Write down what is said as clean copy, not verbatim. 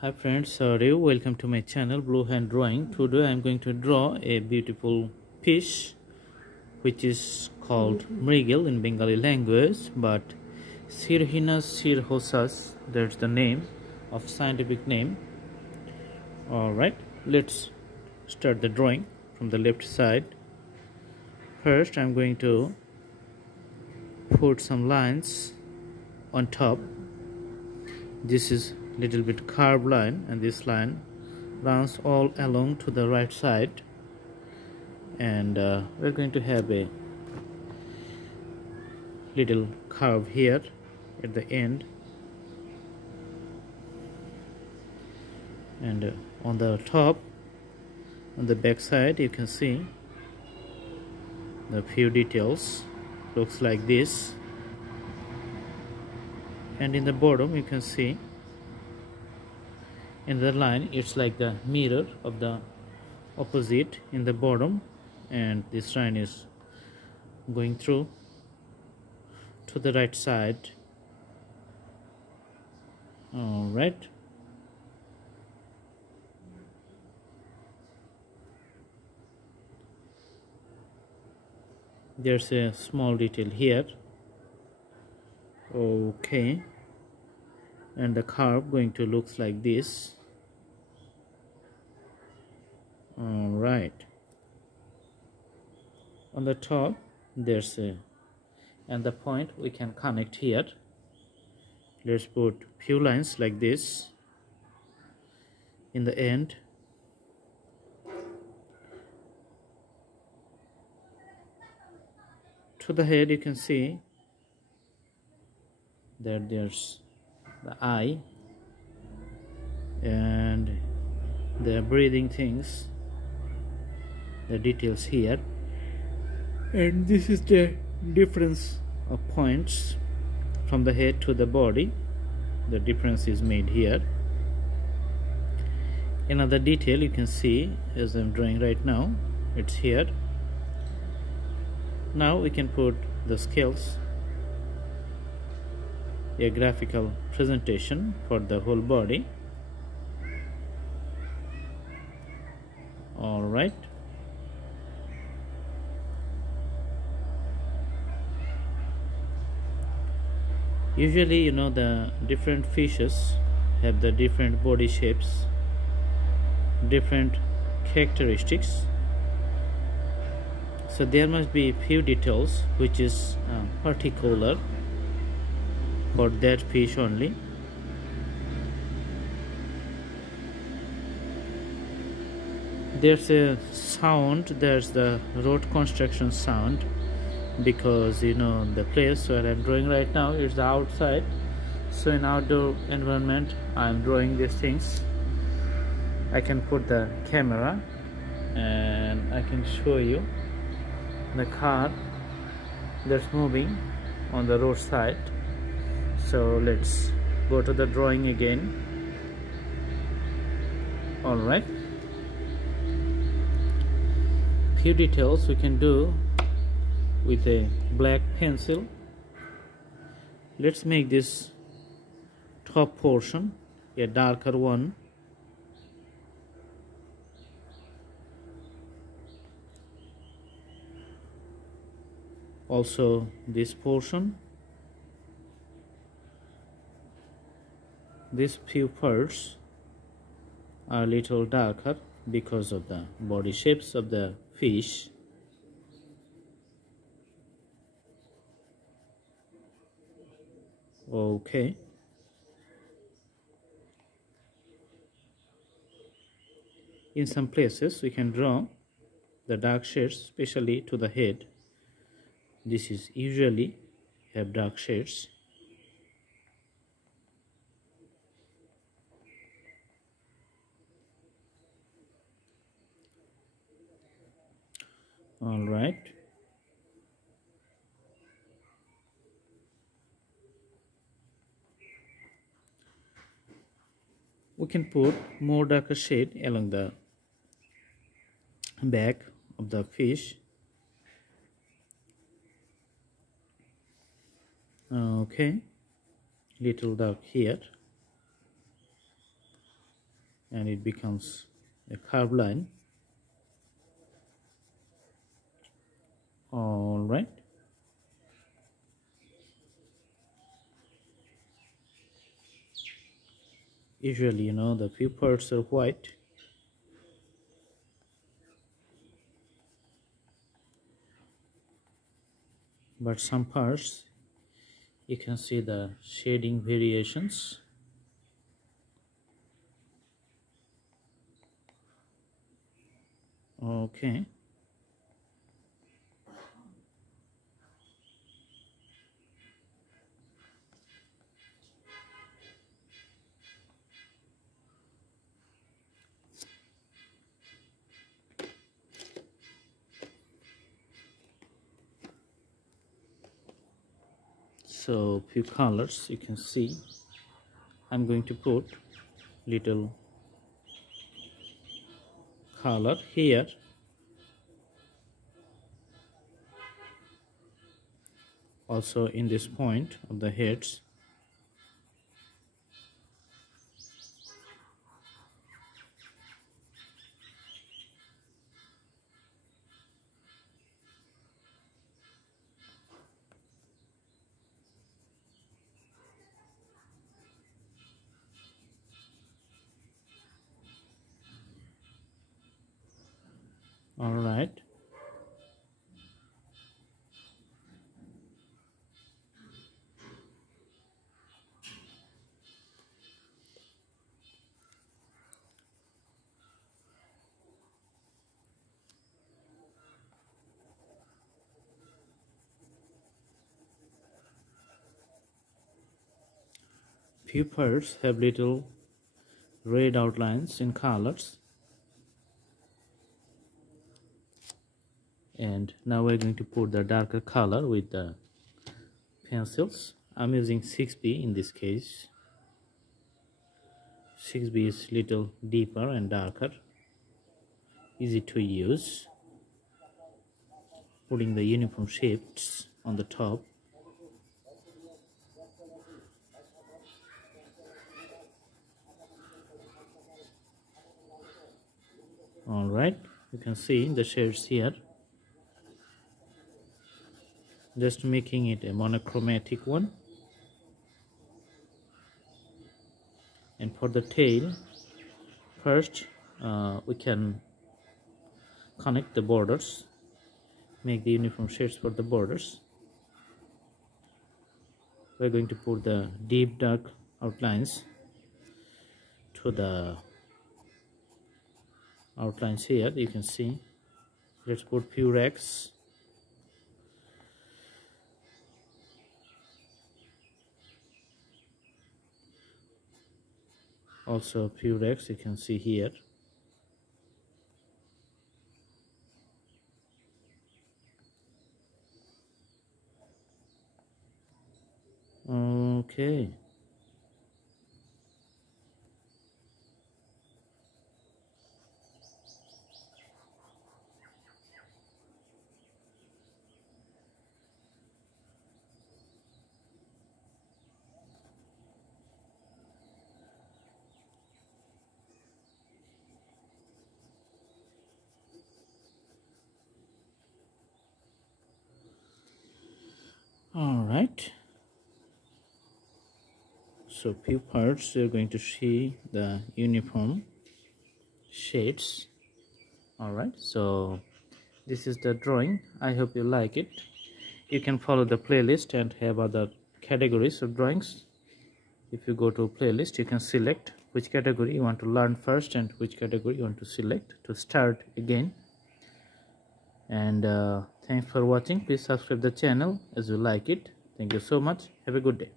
Hi friends, sorry, welcome to my channel Blue Hand Drawing. Today I am going to draw a beautiful fish which is called mrigil in Bengali language, but cirrhinus cirrhosus, that's the name of scientific name. Alright, let's start the drawing from the left side. First I am going to put some lines on top. This is little bit curved line, and this line runs all along to the right side, and we're going to have a little curve here at the end, and on the top, on the back side, you can see the few details looks like this, and in the bottom you can see in the line it's like the mirror of the opposite in the bottom, and this line is going through to the right side. All right, there's a small detail here. Okay, and the curve going to looks like this. All right, on the top there's a, and the point we can connect here. Let's put few lines like this in the end. To the head you can see that there's the eye and the breathing things, the details here, and this is the difference of points from the head to the body. The difference is made here. Another detail you can see as I'm drawing right now, it's here. Now we can put the scales, a graphical presentation for the whole body. All right, usually the different fishes have the different body shapes, different characteristics, so there must be few details which is particular for that fish only. There's a sound, there's the road construction sound, because the place where I'm drawing right now is the outside. So in outdoor environment I'm drawing these things. I can put the camera and I can show you the car that's moving on the roadside. So let's go to the drawing again. All right, few details we can do with a black pencil. Let's make this top portion a darker one. Also this portion, these few parts are a little darker because of the body shapes of the fish. Okay, in some places we can draw the dark shades, especially to the head. This is usually have dark shades. All right, we can put more darker shade along the back of the fish. Okay, little dark here. and it becomes a curved line. All right. Usually, the few parts are white, but some parts you can see the shading variations. Okay. So few colors you can see. I'm going to put little color here, also in this point of the heads. All right. Few parts have little red outlines in colors. And now we're going to put the darker color with the pencils. I'm using 6B in this case. 6B is little deeper and darker, easy to use. Putting the uniform shapes on the top. All right, you can see the shades here. Just making it a monochromatic one. And for the tail, first we can connect the borders, make the uniform shades for the borders. We're going to put the deep dark outlines to the outlines here. You can see. Let's put few racks. Also a few racks you can see here. Okay. All right. So few parts you're going to see the uniform shades. All right, so this is the drawing. I hope you like it. You can follow the playlist and have other categories of drawings. If you go to a playlist, you can select which category you want to learn first and which category you want to select to start again. And thanks for watching. Please subscribe the channel as you like it. Thank you so much. Have a good day.